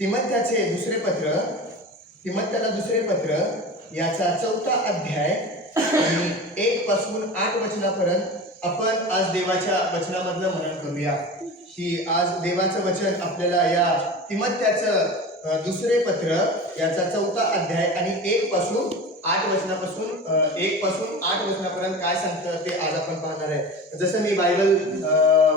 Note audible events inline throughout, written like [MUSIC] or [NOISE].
तिमत्याचे दुसरे पत्र तिमत्याला दुसरे पत्र याचा चौथा अध्याय आणि एक पासून आठ वचनापर्यंत आपण आज देवाच्या वचनामधलं मनन करूया. की आज देवाचं वचन आपल्याला या तिमत्याचं दुसरे पत्र याचा चौथा अध्याय आणि एक पासून आठ वचनापासून एक पासून आठ वचनापर्यंत काय सांगतं ते आज आपण पाहणार आहे. जसं मी बायबल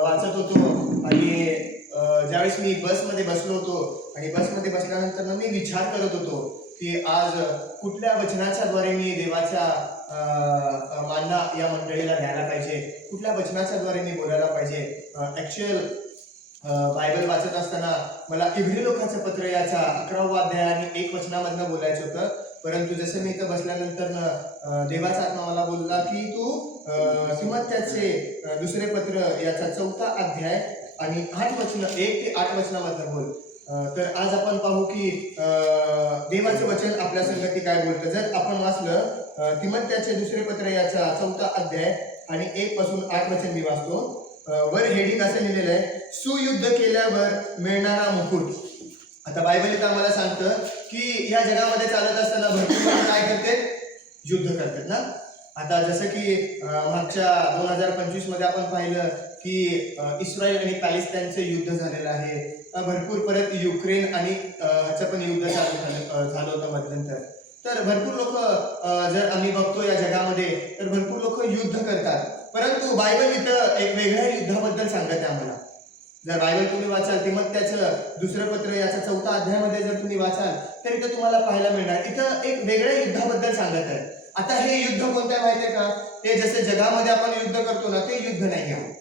वाचत होतो आणि ज्यावेळेस मी बसमध्ये बसलो होतो आणि बसमध्ये बसल्यानंतर मी विचार करत होतो की आज कुठल्या वचनाच्या द्वारे मी देवाच्या मानना या मंडळीला द्यायला पाहिजे? कुठल्या वचनाच्या द्वारे मी बोलायला पाहिजे? ऍक्च्युअल बायबल वाचत असताना मला इब्री लोकांचं पत्र याचा अकरावा अध्याय आणि एक वचनामधनं बोलायचं होतं. परंतु जसं मी इथं बसल्यानंतर देवाचा आत्मा मला बोलला की तू सिमत्याचे दुसरे पत्र याचा चौथा अध्याय आणि आठ वचन एक ते आठ वचनाबद्दल बोल. तर आज आपण पाहू की अ, देवाचं वचन आपल्या संगती काय बोलतं? जर आपण वाचलं अ, त्याचे दुसरे पत्र याचा चौथा अध्याय आणि एक पासून आठ वचन मी वाचतो. वर हेडिंग असं लिहिलेलं आहे सुयुद्ध केल्यावर मिळणारा मुकुट. आता बायबल इथं आम्हाला सांगतं की या जगामध्ये चालत असताना भरपूर काय करते युद्ध करतात ना? आता जसं की मागच्या दोन हजार पंचवीसमध्ये आपण पाहिलं की इस्रायल आणि पॅलेस्टाईनचं युद्ध झालेलं आहे. भरपूर परत युक्रेन आणि ह्याचं पण युद्ध चालू झालं झालं होतं मध्यंतर. तर भरपूर लोक जर आम्ही बघतो या जगामध्ये तर भरपूर लोक युद्ध करतात. परंतु बायबल इथं एक वेगळ्या युद्धाबद्दल सांगत आहे आम्हाला. जर बायबल तुम्ही वाचाल ते मग त्याचं दुसरं पत्र याचा चौथा अध्यायामध्ये जर तुम्ही वाचाल तर इथं तुम्हाला पाहायला मिळणार. इथं एक वेगळ्या युद्धाबद्दल सांगत आहे. आता हे युद्ध कोणत्या माहितीये का? ते जसे जगामध्ये आपण युद्ध करतो ना ते युद्ध नाही आहे.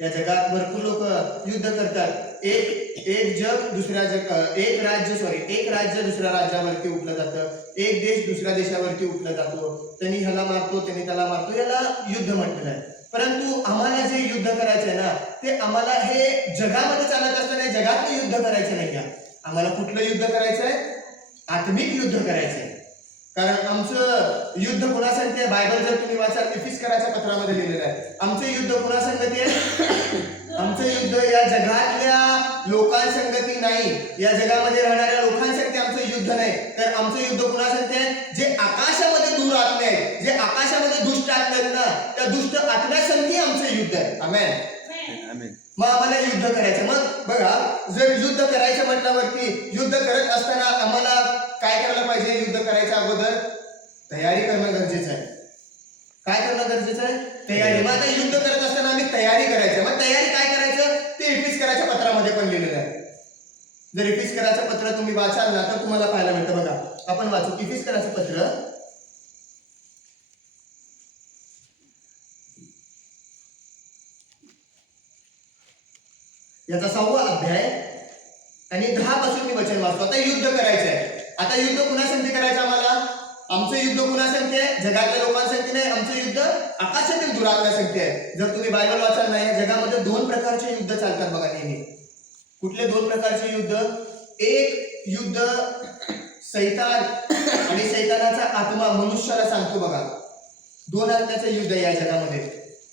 या जगात भरपूर लोक युद्ध करतात. एक एक जग दुसऱ्या जग एक राज्य सॉरी एक राज्य दुसऱ्या राज्यावरती उठलं जातं. एक देश दुसऱ्या देशावरती उठला जातो. त्यांनी ह्याला मारतो त्यांनी त्याला मारतो याला युद्ध म्हटलेलं आहे. परंतु आम्हाला जे युद्ध करायचं आहे ना ते आम्हाला हे जगामध्ये चालत असताना जगात जगातलं युद्ध करायचं नाही आम्हाला कुठलं युद्ध करायचं आहे आत्मिक युद्ध करायचं आहे कारण आमचं युद्ध कुणासंगती आहे? बायबल जर तुम्ही वाचाल इफिस्कराच्या पत्रामध्ये लिहिलेलं आहे. आमचं युद्ध कुणासंगती आहे? आमचं युद्ध या जगातल्या लोकांसंगती नाही. या जगामध्ये राहणाऱ्या लोकांसंगती आमचं युद्ध नाही. तर आमचं युद्ध कुणासंगती आहे? जे आकाशामध्ये दूर आत्मे आहेत जे आकाशामध्ये दुष्ट आत्मे आहेत ना त्या दुष्ट आत्म्यासंगती आमचं युद्ध आहे. आमेन मग आम्हाला युद्ध करायचं. मग बघा जर युद्ध करायचं म्हटल्यावरती युद्ध करत असताना आम्हाला काय करायला पाहिजे? युद्ध करायच्या अगोदर तयारी करणं गरजेचं आहे. काय करणं गरजेचं आहे? तयारी. मग आता युद्ध करत असताना आम्ही तयारी करायचं. मग तयारी काय करायचं? ते इफिस करायच्या पत्रामध्ये पण लिहिलेलं आहे. जर इफिस करायचं पत्र तुम्ही वाचाल ना तर तुम्हाला पाहायला मिळतं बघा. आपण वाचू. इफिस करायचं पत्र. याचा सहावा अध्याय. आणि दहा पासून मी वचन वाचतो. आता युद्ध करायचं आहे आता युद्ध कुणासंगती करायचं आम्हाला? आमचं युद्ध कुणासंगती जगातल्या लोकांसाठी नाही आमचं युद्ध आकाशातील संख्या आहे. जर तुम्ही बायबल वाचाल नाही जगामध्ये दोन प्रकारचे युद्ध चालतात बघा नेहमी. कुठले दोन प्रकारचे युद्ध? एक युद्ध सैतान आणि सैतानाचा आत्मा मनुष्याला सांगतो बघा. दोन आत्म्याचं युद्ध आहे या जगामध्ये.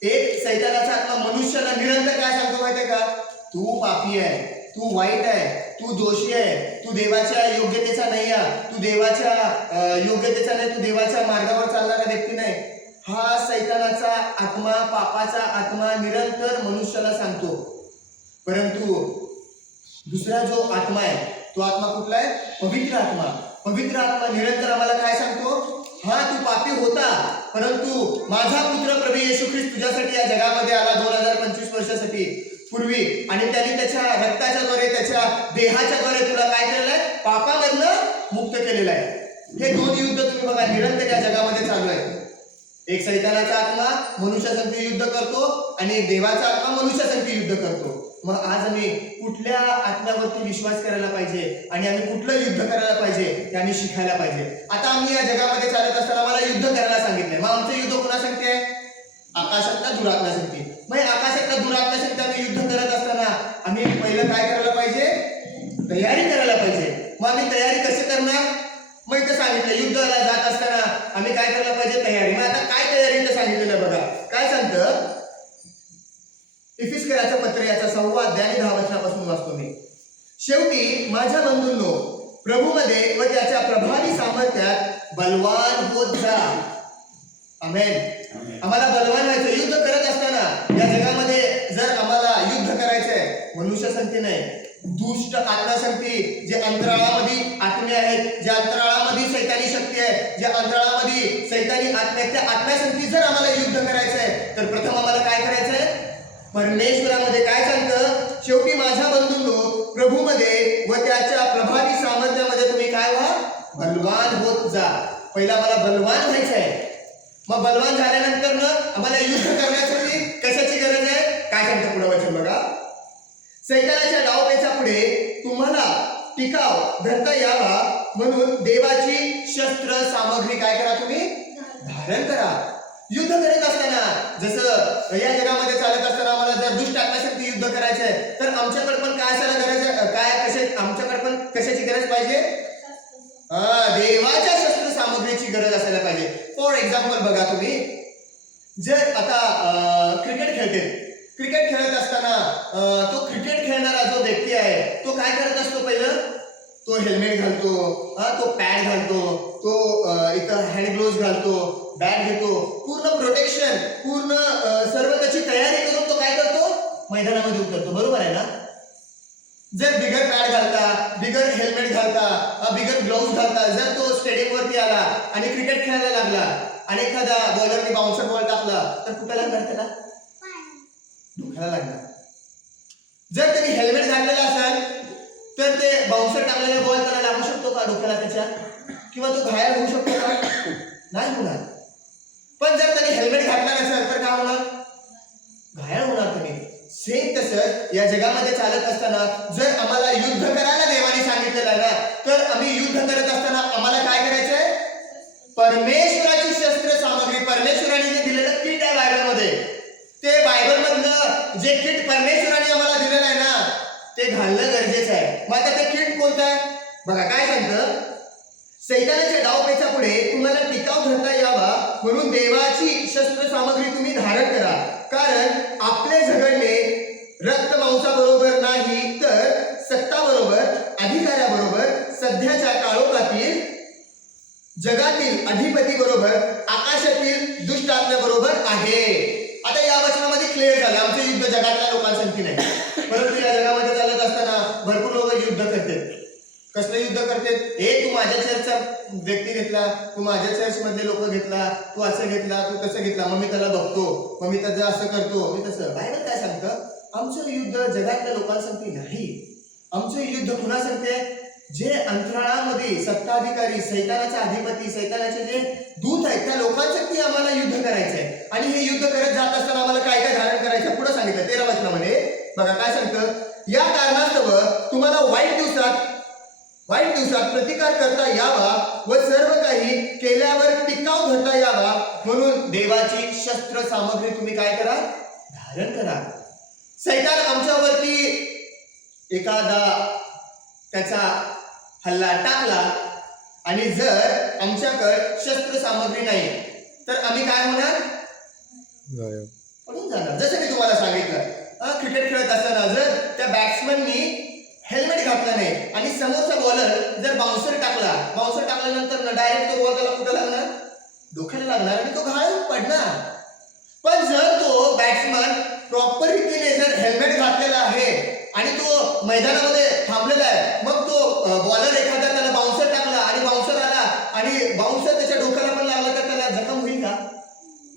एक सैतानाचा आत्मा मनुष्याला निरंतर काय सांगतो माहितीये का? तू पापी आहे तू वाईट आहे तू दोषी आहे तू देवाच्या योग्यतेचा नाही आहे तू देवाच्या योग्यतेचा नाही तू देवाच्या मार्गावर चालणारा व्यक्ती नाही. हा सैतानाचा आत्मा पापाचा आत्मा निरंतर मनुष्याला सांगतो. परंतु दुसरा जो आत्मा आहे तो आत्मा कुठला आहे? पवित्र आत्मा. पवित्र आत्मा निरंतर आम्हाला काय सांगतो? हा तू पापी होता परंतु माझा पुत्र प्रभू येशू ख्रिस्त तुझ्यासाठी या जगामध्ये आला दोन हजार पंचवीस वर्षासाठी. पूर्वी. आणि त्यांनी त्याच्या रक्ताच्या द्वारे त्याच्या देहाच्या द्वारे तुला काय केलेलं आहे? पापामधनं मुक्त केलेलं आहे. हे दोन युद्ध तुम्ही बघा निरंतर या जगामध्ये चालू आहे. एक सैतानाचा आत्मा मनुष्यासंख्य युद्ध करतो आणि देवाचा आत्मा मनुष्यासंख्य युद्ध करतो. मग आज आम्ही कुठल्या आत्म्यावरती विश्वास करायला पाहिजे? आणि आम्ही कुठलं युद्ध करायला पाहिजे? ते आम्ही शिकायला पाहिजे. आता आम्ही या जगामध्ये चालत असताना मला युद्ध करायला सांगितलंय. मग आमचं युद्ध कोणासाठी आकाशातला दुरात्मा शक्ती मग आकाशातला दुरात्मा शक्ती आम्ही युद्ध करत असताना आम्ही पहिलं काय करायला पाहिजे तयारी करायला पाहिजे मग आम्ही तयारी कशी करणार मग इथं सांगितलं युद्धाला जात असताना आम्ही काय करायला पाहिजे तयारी मग आता काय तयारी इथं सांगितलेलं आहे बघा काय सांगतं इफिस करायचं पत्र याचा सहावा अध्याय आणि दहा वचनापासून वाचतो मी शेवटी माझ्या बंधूंनो प्रभूमध्ये व त्याच्या प्रभावी सामर्थ्यात बलवान होत जा आमेन आम्हाला बलवान व्हायचं युद्ध करत असताना या जगामध्ये जर आम्हाला युद्ध करायचंय मनुष्य संख्ये नाही दुष्ट आत्माशक्ती जे अंतराळामध्ये आत्मे आहेत ज्या अंतराळामध्ये सैतानी शक्ती आहे ज्या अंतराळामध्ये सैतानी आत्मे आहेत त्या आत्म्याशक्ती जर आम्हाला युद्ध करायचंय तर प्रथम आम्हाला काय करायचंय परमेश्वरामध्ये काय सांगतं? शेवटी माझ्या बंधूंनो प्रभूमध्ये व त्याच्या प्रभावी सामर्थ्यामध्ये तुम्ही काय व्हा? बलवान होत जा. पहिला मला बलवान व्हायचंय. मग बलवान झाल्यानंतर ना आम्हाला युद्ध करण्यासाठी कशाची गरज आहे? काय सांगतं पुढे वचन बघा. सैतानाच्या डावपेचा पुढे तुम्हाला टिकाव धरता यावा म्हणून देवाची शस्त्र सामग्री काय करा तुम्ही? धारण करा. युद्ध करत असताना जसं या जगामध्ये चालत असताना आम्हाला जर दुष्ट आत्मशक्ती युद्ध करायचं आहे तर आमच्याकडे पण काय असायला गरज काय कशा आमच्याकडे पण कशाची गरज पाहिजे? हा, देवाच्या शस्त्र सामग्रीची गरज असायला पाहिजे. फॉर एक्झाम्पल बघा तुम्ही जर आता क्रिकेट खेळते. क्रिकेट खेळत असताना तो क्रिकेट खेळणारा जो व्यक्ती आहे तो काय करत असतो पहिलं? तो हेल्मेट घालतो तो पॅड घालतो तो इथं हँड ग्लोव्ह घालतो बॅट घेतो. पूर्ण प्रोटेक्शन पूर्ण सर्व त्याची तयारी करून तो काय करतो? मैदानामध्ये उतरतो. बरोबर आहे ना? जर बिगर पॅड घालता बिगर हेल्मेट घालता बिगर ग्लोव्ह घालता जर तो स्टेडियम वरती आला आणि क्रिकेट खेळायला लागला आणि एखादा बॉलरने बाउन्सर बॉल टाकला तर कुठे लागणार त्याला? दुखायला लागणार. जर त्यांनी हेल्मेट घातलेलं असेल तर ते बाउन्सर टाकलेला बॉल त्याला लागू शकतो का डोक्याला त्याच्या? किंवा तो घायल होऊ शकतो का? नाही होणार. पण जर त्यांनी हेल्मेट घातला नसेल तर काय होणार? घायल होणार तुम्ही. सेम तसं या जगामध्ये चालत असताना जर आम्हाला युद्ध करायला देवाने सांगितलेलं आहे ना तर आम्ही युद्ध करत असताना आम्हाला काय करायचंय? परमेश्वराची शस्त्र सामग्री परमेश्वराने जे दिलेलं किट आहे बायबलमध्ये ते बायबल मधलं जे किट परमेश्वराने आम्हाला दिलेलं आहे ना ते घालणं गरजेचं आहे मग आता ते किट कोणतं आहे बघा काय सांगतं सैतानाच्या डावपेचा पुढे तुम्हाला टिकाव धरता यावा म्हणून देवाची शस्त्र सामग्री तुम्ही धारण करा कारण आपले झगडणे रक्त मांसाबरोबर नाही तर सत्ताबरोबर अधिकाऱ्याबरोबर सध्याच्या काळोखातील जगातील अधिपती बरोबर आकाशातील दुष्ट बरोबर आहे आता या वचनामध्ये क्लिअर झालं आमचं युद्ध जगातल्या लोकांसाठी नाही परंतु या जगामध्ये चालत असताना भरपूर लोक युद्ध करतात कसलं युद्ध करते? हे तू माझ्या चर्चचा व्यक्ती घेतला तू माझ्या चर्च मधले लोक घेतला तू असं घेतला तू तसं घेतला मग मी त्याला बघतो मग मी त्याचं असं करतो मी तसं. बाहेर काय सांगतं? आमचं युद्ध जगातल्या लोकांसाठी नाही. आमचं युद्ध पुन्हा सांगते? जे अंतराळामध्ये सत्ताधिकारी सैतानाचा अधिपती सैतानाचे जे दूत आहेत त्या लोकांसाठी आम्हाला युद्ध करायचं आहे आणि हे युद्ध करत जात असताना आम्हाला काय काय धारण करायचं पुढे सांगितलं तेरा वचनामध्ये. बघा काय सांगतं? या कारणास्तव तुम्हाला वाईट दिवसात वाईट दिवसात प्रतिकार करता यावा व सर्व काही केल्यावर टिकाव धरता यावा. म्हणून देवाची शस्त्र सामग्री तुम्ही काय करा? धारण करा. सैतान आमच्यावरती एखादा त्याचा हल्ला टाकला आणि जर आमच्याकडे शस्त्र सामग्री नाही तर आम्ही काय होणार? पडून जाणार. जसं मी तुम्हाला सांगितलं क्रिकेट खेळत असताना जर त्या बॅट्समननी हेल्मेट घातला नाही आणि समोरचा बॉलर जर बाउन्सर टाकला बाउन्सर टाकल्यानंतर डायरेक्ट तो बॉल त्याला कुठं लागणार? डोक्याला लागणार आणि तो घाल पडणार. पण जर तो बॅट्समन प्रॉपर रीतीने जर हेल्मेट घातलेला आहे आणि तो मैदानामध्ये थांबलेला आहे मग तो बॉलर एखादा त्याला बाउन्सर टाकला आणि बाउन्सर आला आणि बाउन्सर त्याच्या डोक्याला पण लागला तर त्याला जखम होईल का?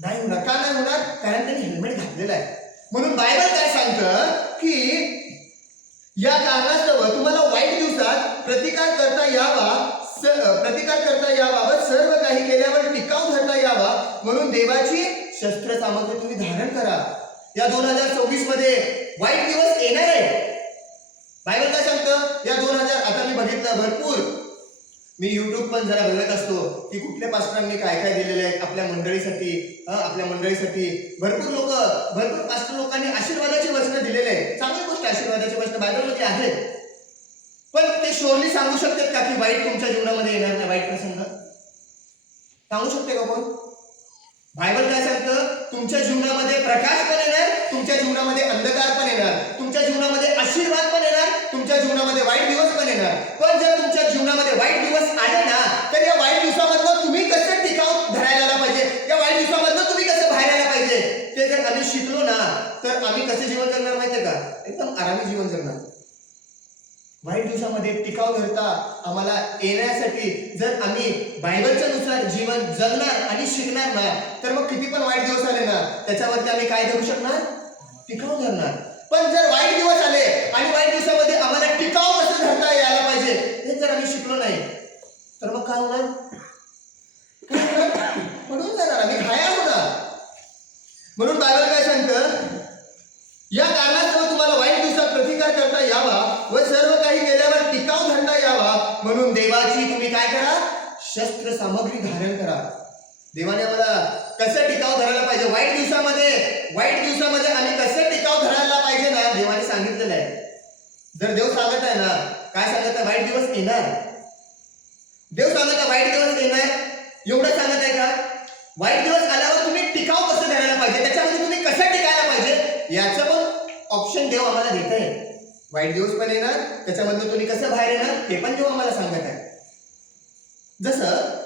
नाही होणार. का नाही होणार? कारण त्यांनी हेल्मेट घातलेलं आहे. म्हणून बायबल काय सांगतं? की या कारणास्तव तुम्हाला वाईट दिवसात प्रतिकार करता यावा प्रतिकार करता यावा व सर्व काही केल्यावर टिकाव धरता यावा म्हणून देवाची शस्त्र सामग्री तुम्ही धारण करा. या दोन हजार चोवीसमध्ये वाईट दिवस येणार आहे बायबल काय सांगतं? या दोन हजार आता मी बघितलं भरपूर. मी युट्यूब पण जरा बघत असतो की कुठल्या पास्टरांनी काय काय दिलेले आहेत आपल्या मंडळीसाठी. आपल्या मंडळीसाठी. भरपूर लोक भरपूर पास्टर लोकांनी आशीर्वादाची वचनं दिलेले आहेत. चांगली गोष्ट आशीर्वादाचे आशीर्वादाची वचनं बायबलमध्ये आहेत. पण ते शोरली सांगू शकतात का की वाईट तुमच्या जीवनामध्ये येणार नाही? वाईट प्रसंग? सांगू शकते का कोण? बायबल काय सांगतं? तुमच्या जीवनामध्ये प्रकाश पण येणार तुमच्या जीवनामध्ये अंधकार पण येणार तुमच्या जीवनामध्ये आशीर्वाद पण येणार तुमच्या जीवनामध्ये वाईट दिवस पण येणार. पण जर तुमच्या जीवनामध्ये वाईट दिवस आले ना तर या वाईट दिवसामधनं तुम्ही कसं टिकाव धरायला पाहिजे? या वाईट दिवसामधनं तुम्ही कसं बाहेर आला पाहिजे? ते जर आम्ही शिकलो ना तर आम्ही कसे जीवन जगणार माहितीये का? एकदम आरामी जीवन जगणार. वाईट दिवसामध्ये टिकाव धरता आम्हाला येण्यासाठी जर आम्ही बायबलच्या नुसार जीवन जगणार आणि शिकणार ना तर मग किती पण वाईट दिवस आले ना त्याच्यावरती आम्ही काय धरू शकणार? टिकाव धरणार. पण जर वाईट दिवस आले आणि वाईट दिवसामध्ये आम्हाला टिकाव कसं धरता यायला पाहिजे हे जर आम्ही शिकलो नाही तर मग काय होणार? पडून जाणार आम्ही घाया होणार. म्हणून बायबल काय सांगतं? या कारणास्तव तुम्हाला वाईट प्रतिकार करता यावा व सर्व काही केल्यावर टिकाव धरता यावा म्हणून देवाची तुम्ही काय करा? शस्त्र सामग्री धारण करा. देवाने आम्हाला कसं टिकाव धरायला पाहिजे? वाईट दिवसामध्ये वाईट दिवसामध्ये आम्ही कसं टिकाव धरायला पाहिजे ना? देवाने सांगितलेलं आहे. जर देव सांगत आहे ना काय सांगत आहे? वाईट दिवस येणार. देव सांगत आहे वाईट दिवस येणार. एवढं सांगत आहे का? वाईट दिवस आल्यावर तुम्ही टिकाव कसं धरायला पाहिजे? त्याच्यामध्ये तुम्ही कसं टिकायला पाहिजे? याचं पण ऑप्शन देव आम्हाला देत आहे. वाईट दिवस पण येणार त्याच्यामधनं तुम्ही कसं बाहेर येणार ते पण देव आम्हाला सांगत आहे. जसं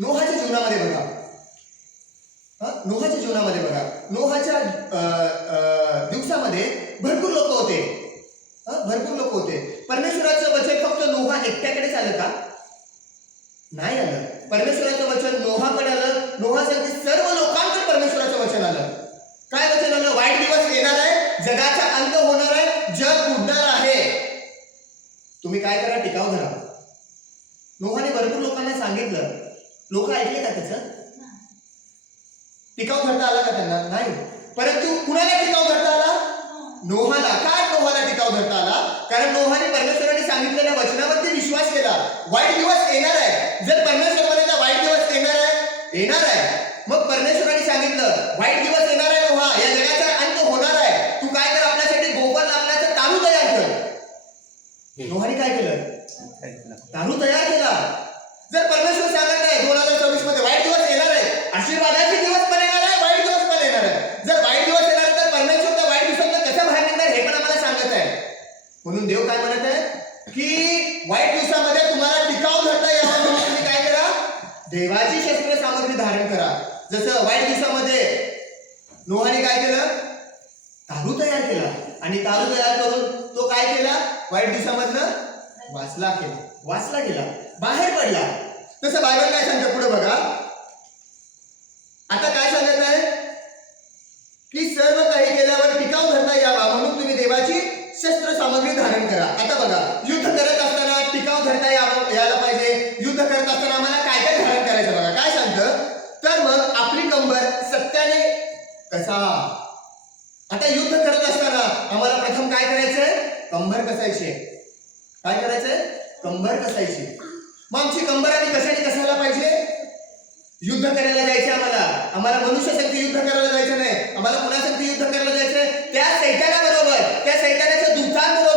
नोहाच्या जीवनामध्ये बघा. नोहाच्या जीवनामध्ये बघा. नोहाच्या दिवसामध्ये भरपूर लोक होते. भरपूर लोक होते. परमेश्वराचं वचन फक्त नोहा एकट्याकडे आलं का? नाही आलं. परमेश्वराचं वचन नोहाकडे आलं. नोहासाठी सर्व लोकांकडे परमेश्वराचं वचन आलं. काय वचन आलं? वाईट दिवस येणार आहे. जगाचा अंत होणार आहे जग उडणार आहे. तुम्ही काय करा टिकाव धरा. नोहाने भरपूर लोकांना सांगितलं. लोक ऐकले का त्याचं? टिकाव धरता आला का त्यांना? नाही. परंतु कुणाला टिकाव धरता आला? नोहाला. काय नोहाला टिकाव धरता आला? कारण नोहाने परमेश्वराने सांगितलेल्या वचनावरती विश्वास केला. वाईट दिवस येणार आहे. जर परमेश्वर म्हणाला वाईट दिवस येणार आहे येणार आहे. मग परमेश्वराने सांगितलं वाईट दिवस येणार आहे नोहा. या जगाचा अंत होणार आहे. तू काय कर आपल्यासाठी गोबर लाकडाचं तांदूळ तयार कर. नोहाने काय केलं? तांदूळ तयार केला. जर परमेश्वर सांगत आहे दोन हजार चोवीसमध्ये वाईट दिवस येणार आहे आशीर्वादाचे दिवस पण येणार आहे वाईट दिवस पण येणार आहे. जर वाईट दिवस येणार तर परमेश्वर त्या वाईट दिवसात कसं बाहेर निघणार हे पण आम्हाला सांगत आहे. म्हणून देव काय म्हणत आहे? की वाईट दिवसामध्ये तुम्हाला टिकाव धरता यावं म्हणून तुम्ही काय करा? देवाची शस्त्र सामग्री धारण करा. जसं वाईट दिवसामध्ये नोहाने काय केलं? तारू तयार केला. आणि तारू तयार करून तो काय केला? वाईट दिवसामधनं वाचला केला. वाचला गेला बाहेर पडला. तसं बायबल काय सांगतं पुढे बघा. आता काय सांगत आहे? की सर्व काही केल्यावर टिकाव धरता यावा म्हणून तुम्ही देवाची शस्त्र सामग्री धारण करा. आता बघा युद्ध करत असताना टिकाव धरता यावं यायला पाहिजे. युद्ध करत असताना आम्हाला काय काय धारण करायचं बघा. काय सांगतं? तर मग आपली कंबर सत्याने कसा? आता युद्ध करत असताना आम्हाला प्रथम काय करायचंय? कंबर कसायची? काय करायचंय? कंबर कसायची. मग आमची कंबर आम्ही कशाने कसायला पाहिजे? युद्ध करायला जायचे आम्हाला. आम्हाला मनुष्यासाठी युद्ध करायला जायचं नाही. आम्हाला कुणासाठी युद्ध करायला जायचंय? त्या सैतानाबरोबर. त्या सैतानाच्या दुःखांबरोबर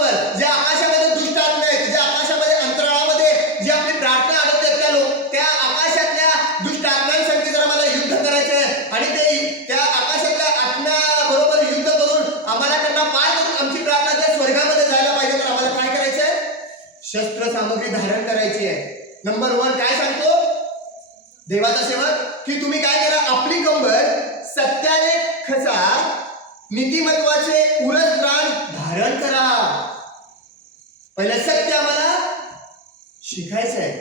करायची आहे. नंबर वन काय सांगतो? देवाचा सेवक की तुम्ही काय करा आपली कंबर सत्याने खचा नीतिमत्वाचे उरत प्राण धारण करा. पहिलं सत्य आम्हाला शिकायचं आहे.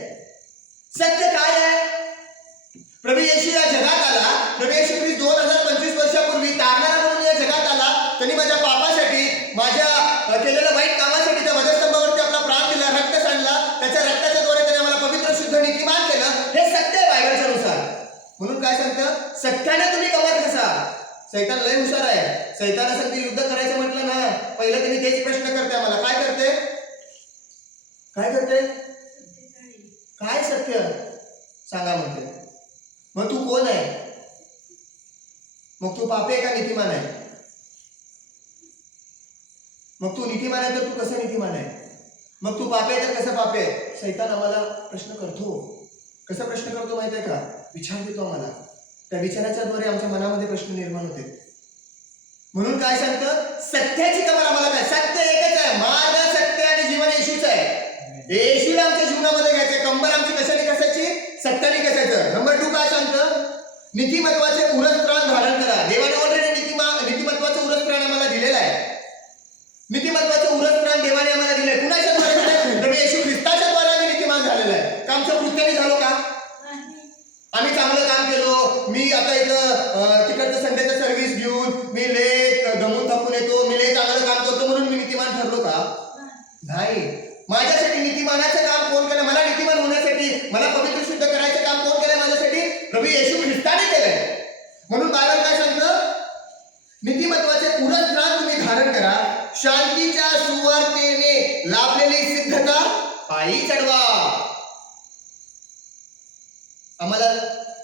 सत्य काय आहे? प्रभू येशू या जगात आला. प्रभू येशू ख्रिस्त दोन हजार पंचवीस वर्षापूर्वी तारणारा म्हणून या जगात आला. त्यांनी माझ्या पापासाठी माझ्या केलेलं वाईट काम म्हणून काय सांगतं? सत्याने तुम्ही कमर कसा सैतान लय हुशार आहे. सैतानासाठी युद्ध करायचं म्हटलं ना पहिलं त्यांनी तेच प्रश्न करते आम्हाला. काय करते? काय करते? काय सत्य? सांगा म्हणते. मग तू कोण आहे? मग तू पापी आहे का नीतिमान आहे? मग तू नीतिमान आहे तर तू कसं नीतिमान आहे? मग तू पापे आहे तर कसं पापे आहे? सैतान आम्हाला प्रश्न करतो. कसा प्रश्न करतो माहिती आहे का? विचार देतो आम्हाला. त्या विचाराच्या द्वारे आमच्या मनामध्ये प्रश्न निर्माण होते. म्हणून काय सांगतं सत्याची कमाल आम्हाला काय? सत्य एकच आहे. मार्ग सत्य आणि जीवन येशूच आहे. येशूला आमच्या जीवनामध्ये घ्यायचं कंबर आमची कशाने कसायची सत्याने कसायचं नंबर टू काय सांगतं? नीतिमत्वाचे उरस्त्राण धारण करा. देवाने ऑलरेडी नीतिमा नीतिमत्वाचं उरस्त्राण आम्हाला दिलेलं आहे. नीतिमत्वाचं उरस्त्राण देवाने आम्हाला दिलंय. कुणाच्या द्वारे येशू ख्रिस्ताच्या द्वारे आम्ही नीतिमान झालेलं आहे. का आमच्या कृत्याने झालो का? आम्ही चांगलं काम केलो. मी आता इथं तिकडचं संडेचं सर्व्हिस घेऊन मी लेट दमून थकून येतो. मी लय चांगलं काम करतो म्हणून मी नीतिमान ठरलो का? नाही. माझ्यासाठी नीतिमानाचं काम कोण केलं? मला नीतिमान होण्यासाठी मला पवित्र शुद्ध करायचं काम कोण केलं माझ्यासाठी? रवी येशू ख्रिस्ताने केलंय. म्हणून बायबल काय सांगतं? नीतिमत्वाचे उरस्त्राण तुम्ही धारण करा. शांतीच्या सुवार्तेने लाभलेली सिद्धता पायी चढवा. आम्हाला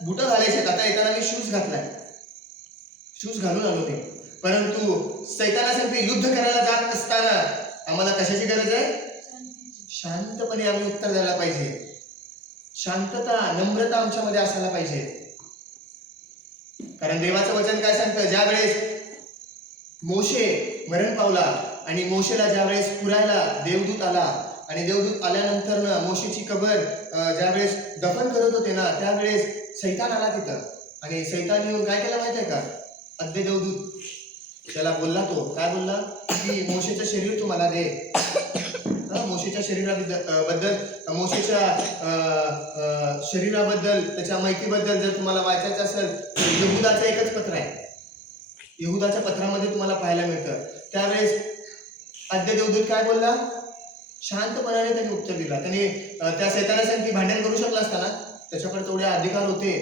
बुट घालायचे आता येताना मी शूज घातलाय. शूज घालून आलो मी. परंतु सैतानासारखे युद्ध करायला जात असताना आम्हाला कशाची गरज आहे? शांतपणे आम्ही उत्तर द्यायला पाहिजे. शांतता नम्रता आमच्यामध्ये असायला पाहिजे. कारण देवाचं वचन काय सांगतं? ज्या वेळेस मोशे मरण पावला आणि मोशेला ज्या वेळेस पुरायला देवदूत आला आणि देवदूत आल्यानंतर ना मोशीची कबर ज्यावेळेस दफन करत होते ना त्यावेळेस सैतान आला तिथं. आणि सैतान येऊन काय केलं माहितीये का? अद्य देवदूत त्याला बोलला तो काय बोलला? की मोशीचं शरीर तुम्हाला दे. मोशीच्या शरीराबद्दल मोशीच्या बद्दल शरीराबद्दल त्याच्या माहितीबद्दल जर तुम्हाला वाचायचं असेल तर यहुदाचं एकच पत्र आहे. यहुदाच्या पत्रामध्ये तुम्हाला पाहायला मिळतं. त्यावेळेस आद्य देवदूत काय बोलला? शांतपणाने त्यांनी उत्तर दिला. त्यांनी त्या त्या सैतानासाठी भांडण करू शकला असताना त्याच्याकडे तेवढे अधिकार होते.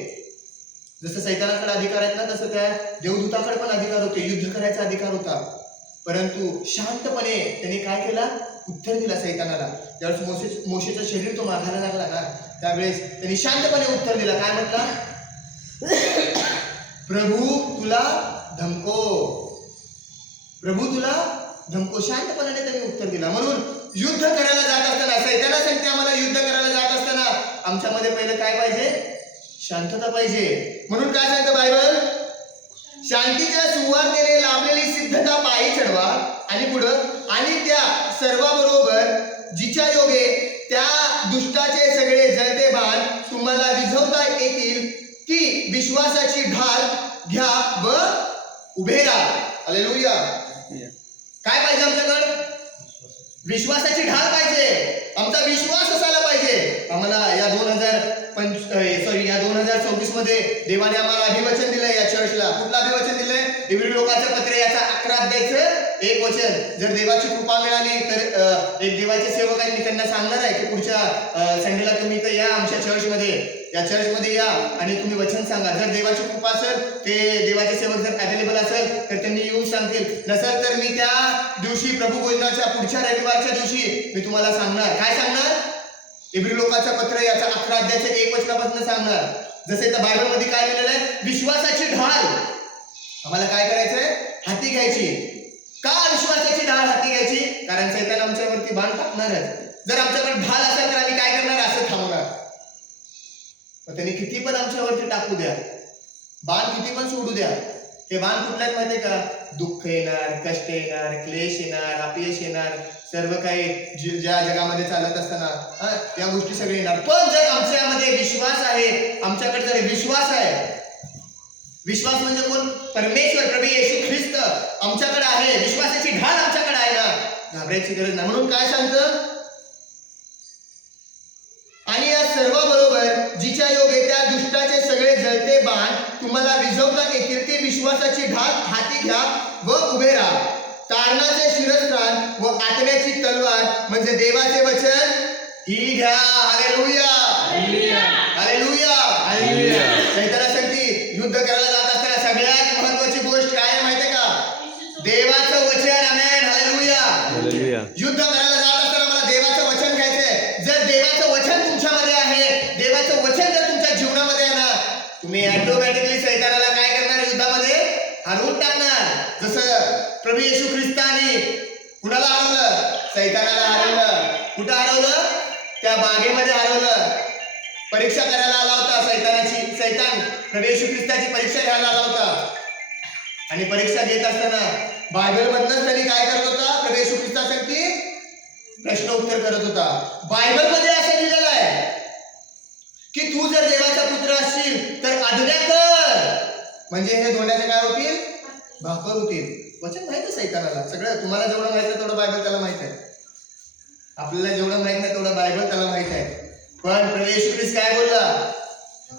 जसं सैतानाकडे अधिकार आहेत ना तसं त्या देवदूताकडे पण अधिकार होते. युद्ध करायचा अधिकार होता. परंतु शांतपणे त्यांनी काय केला? उत्तर दिला सैतानाला. ज्यावेळेस मोशे मोशेचं शरीर तो मागायला लागला ना त्यावेळेस त्यांनी शांतपणे उत्तर दिला. काय म्हटला? [COUGHS] प्रभू तुला धमको. प्रभू तुला धमको शांतपणाने त्यांनी उत्तर दिला. म्हणून युद्ध करायला जात असताना सैताना सांगते आम्हाला युद्ध करायला जात असताना आमच्यामध्ये पहिलं काय पाहिजे? शांतता पाहिजे. म्हणून काय सांगतं बायबल? शांतीच्या सुवार्थेने लाभलेली सिद्धता पायी चढवा आणि पुढं आणि त्या सर्वाबरोबर जिच्या योगे त्या दुष्टाचे सगळे जळते बाण तुम्हाला विझवता येतील. ती विश्वासाची ढाल घ्या व उभे राहा. हालेलुया काय पाहिजे आमच्याकडं? विश्वासाची ढाल पाहिजे. आमचा विश्वास असायला पाहिजे. आम्हाला या दोन हजार पंच सॉरी या दोन हजार चोवीसमध्ये देवाने आम्हाला अभिवचन दिलंय या चर्चला कुठलं अभिवचन दिलंय? एवढी लोकांचं पत्र याचा अकरा अध्यायचं एक वचन. जर देवाची कृपा मिळाली तर एक देवाचे सेवक आहे मी त्यांना सांगणार आहे की पुढच्या संडेला तुम्ही तर या आमच्या चर्चमध्ये या चर्चमध्ये या आणि तुम्ही वचन सांगा. जर देवाची कृपा असेल ते देवाचे सेवक जर अवेलेबल असेल तर त्यांनी येऊन सांगतील. नसेल तर मी त्या दिवशी प्रभू भोजनाच्या पुढच्या रविवारच्या दिवशी मी तुम्हाला सांगणार. काय सांगणार? इब्री लोकांचा पत्र याचा अकरा अध्यायचं एक वचनापासून सांगणार. जसे त्या बायबलमध्ये काय लिहिलेलं आहे? विश्वासाची ढाल. आम्हाला काय करायचंय? हाती घ्यायची. का विश्वासाची ढाल हाती घ्यायची? कारण सैतान आमच्यावरती बाण टाकणारच. जर आमच्याकडे ढाल असेल तर आम्ही काय करणार? असं थांबणार. मग त्यांनी किती पण आमच्यावरती टाकू द्या. बाण किती पण सोडू द्या. हे बाण कुठल्यात माहितीये का? दुःख येणार कष्ट येणार क्लेश येणार अपयश येणार. सर्व काही ज्या जगामध्ये चालत असताना या गोष्टी सगळे येणार. पण जर आमच्यामध्ये विश्वास आहे आमच्याकडे जर विश्वास आहे विश्वास म्हणजे कोण? परमेश्वर प्रभू येशू ख्रिस्त आमच्याकडे आहे. विश्वासाची ढाल आमच्याकडे आहे ना. घाबरायची गरज नाही. म्हणून काय सांगतं? आणि या सर्व जिच्या योगे त्या दुष्टाचे सगळे जळते बाण. तुम्हाला विझवता येतील ते विश्वासाची ढाल हाती घ्या व उभे राहा. तारणाचे शिरस्त्राण व आत्म्याची तलवार म्हणजे देवाचे वचन ही घ्या. हालेलुया. हालेलुया. सैतानासाठी युद्ध करायला होता सैतानाची सैतान. प्रभू येशू ख्रिस्ताची परीक्षा घ्यायला आला होता. आणि परीक्षा घेत असताना बायबल मधनच त्यांनी काय करत होता? प्रभू येशू ख्रिस्तासाठी प्रश्न उत्तर करत होता. बायबलमध्ये असं लिहिलेलं आहे की तू जर देवाचा पुत्र असशील तर आज्ञा कर. म्हणजे हे धोण्याचे काय होतील? भाकर होतील. वचन माहीत आहे सैतानाला. सगळं तुम्हाला जेवढं माहीत आहे तेवढं बायबल त्याला माहीत आहे. आपल्याला जेवढं माहीत नाही तेवढं बायबल त्याला माहीत आहे. पण प्रवेश ख्रिस्त काय बोलला?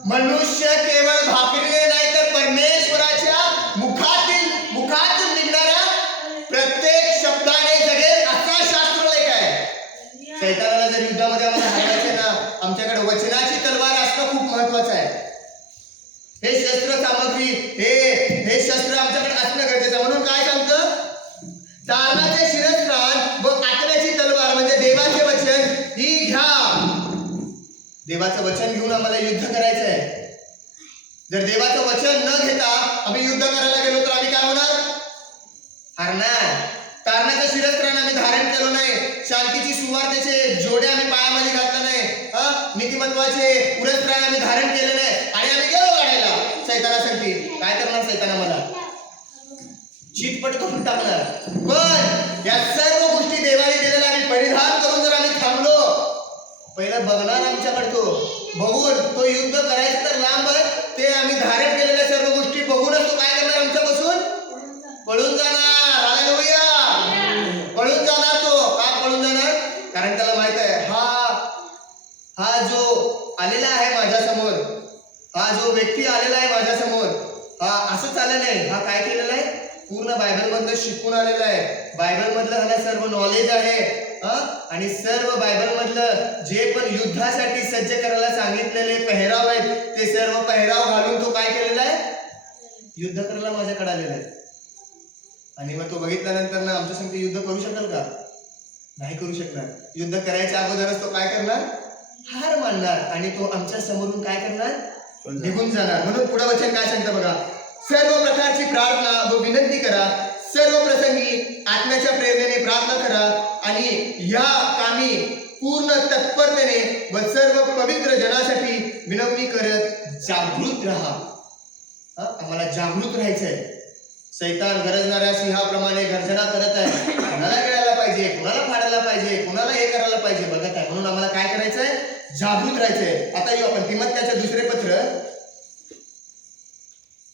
मनुष्य केवळ भाकरीने नाही तर परमेश्वराच्या मुखातील मुखातून निघणाऱ्या प्रत्येक शब्दाने जगेल असा शास्त्रलेख आहे. सैतानाला जर युद्धामध्ये आम्हाला हरवायचे ना आमच्याकडे वचनाची तलवार असणं खूप महत्वाचं आहे. हे शस्त्र सामग्री हे हे शस्त्र आमच्याकडे असणं गरजेचं म्हणून काय सांगतं? तारणाचे शिरस देवाचं वचन घेऊन आम्हाला युद्ध करायचं आहे जर देवाचं वचन न घेता आम्ही युद्ध करायला गेलो तर आम्ही काय होणार? हरणार. तारणाचं शिरस्त्राण आम्ही धारण केलो नाही. शांतीची सुवार्तेचे जोडे आम्ही पायामध्ये घातलं नाही. हा नीतिमत्वाचे उरस्त्राण आम्ही धारण केले नाही. आणि आम्ही गेलो लढायला सैतानासाठी काय करणार सैताना मला? चितपट करून टाकणार. पण या सर्व पहिला बघणार आमच्याकडे तो. बघून तो युद्ध करायचं तर लांब आहे. ते आम्ही धारण केलेल्या सर्व गोष्टी बघूनच तो काय करणार आमच्या बसून पळून जाणार. हालेलुया पळून जाणार तो. का पळून जाणार? कारण त्याला माहीत आहे हा हा जो आलेला आहे माझ्यासमोर हा जो व्यक्ती आलेला आहे माझ्यासमोर हा असंच आलं नाही हा काय केलेला आहे? पूर्ण बायबलमधलं शिकून आलेला आहे. बायबलमधलं ह्याला सर्व नॉलेज आहे. आणि सर्व बायबल मधलं जे पण युद्धासाठी सज्ज करायला सांगितलेले पेहराव आहेत ते सर्व पेहराव घालून तो काय केलेला आहे? युद्ध करायला माझ्याकडे आलेला आहे. आणि मग तो बघितल्यानंतर ना आमच्या संगती युद्ध करू शकाल का? नाही करू शकणार. युद्ध करायच्या अगोदरच तो काय करणार? हार मानणार. आणि तो आमच्या समोरून काय करणार? निघून जाणार. म्हणून पुढे वचन काय सांगतं बघा? सर्व प्रकारची प्रार्थना व विनंती करा. सर्व प्रसंगी आत्म्याच्या प्रेरणेने प्रार्थना करा आणि या कामी पूर्ण तत्परतेने व सर्व पवित्र जनासाठी विनवणी करत जागृत राहा. आम्हाला जागृत राहायचंय. सैतान गरजणाऱ्या सिंहाप्रमाणे गर्जना करत आहे. कुणाला गिळायला पाहिजे? कुणाला फाडायला पाहिजे? कुणाला हे करायला पाहिजे? बघत आहे. म्हणून आम्हाला काय करायचंय? जागृत राहायचंय. आता येऊ आपण. तिमत्याचे दुसरे पत्र.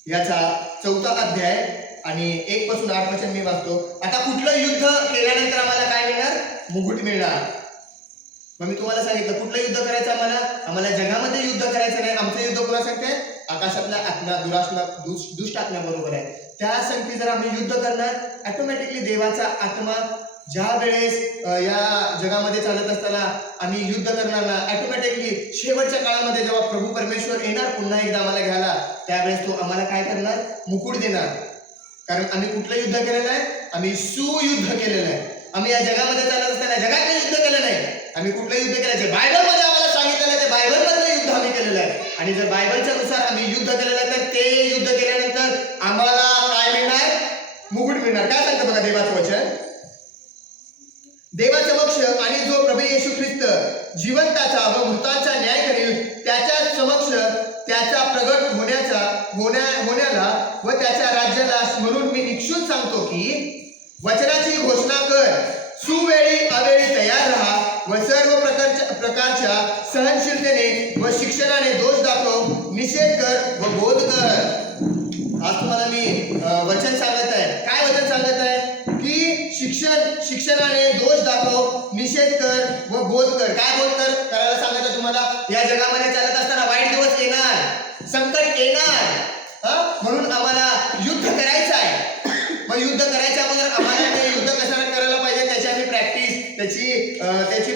याचा चौथा अध्याय. आणि एक पासून आठ वचन मी वाचतो. आता कुठलं युद्ध केल्यानंतर आम्हाला काय मिळणार? मुकुट मिळणार. मग मी तुम्हाला सांगितलं कुठलं युद्ध करायचं आम्हाला? आम्हाला जगामध्ये युद्ध करायचं नाही. आमचं युद्ध कोणा सांगते? आकाशातल्या आत्मा दुरात्मा दुष्ट दुष्ट आत्म्याबरोबर आहे. त्या संख्ये जर आम्ही युद्ध करणार ऑटोमॅटिकली देवाचा आत्मा ज्या वेळेस या जगामध्ये चालत असताना आम्ही युद्ध करणार ना ऑटोमॅटिकली शेवटच्या काळामध्ये जेव्हा प्रभू परमेश्वर येणार पुन्हा एकदा आम्हाला घ्यायला त्यावेळेस तो आम्हाला काय करणार? मुकुट देणार. कारण आम्ही कुठलं युद्ध केलेलं आहे? आम्ही सुयुद्ध केलेलं आहे. आम्ही या जगामध्ये चालत असताना जगातलं युद्ध केलं नाही आम्ही कुठलं युद्ध केलं बायबलमध्ये आम्हाला सांगितलेलं आहे ते बायबलमधलं युद्ध आम्ही केलेलं आहे. आणि जर बायबलच्या नुसार आम्ही युद्ध केलेलं आहे तर ते युद्ध केल्यानंतर आम्हाला काय मिळणार? मुकुट मिळणार. काय सांगतं बघा देवाचं वचन? देवाचं मोक्ष आणि जो प्रभू येशू ख्रिस्त जिवंताचा व मृतांचा न्याय करील त्याच्या समक्ष त्याचा प्रगट होण्याचा होण्या होण्याला व त्याच्या राज्याला म्हणून मी निक्षून सांगतो की वचनाची घोषणा कर. सुवेळी अवेळी तयार राहा व सर्व प्रकारच्या प्रकारच्या सहनशीलतेने व शिक्षणाने दोष दाखव निषेध कर व बोध कर. आज तुम्हाला मी वचन सांगत आहे. काय वचन सांगत आहे? की शिक्षण शिक्षणाने दोष दाखव निषेध कर व बोध कर. काय बोध कर? करायला सांगत आहे तुम्हाला. या जगामध्ये चालत असताना वाईट दिवस येणार संकट येणार हा? म्हणून आम्हाला युद्ध करायचं आहे मग युद्ध करायच्या अगोदर आम्हाला ते युद्ध कशाला करायला पाहिजे त्याची आम्ही प्रॅक्टिस त्याची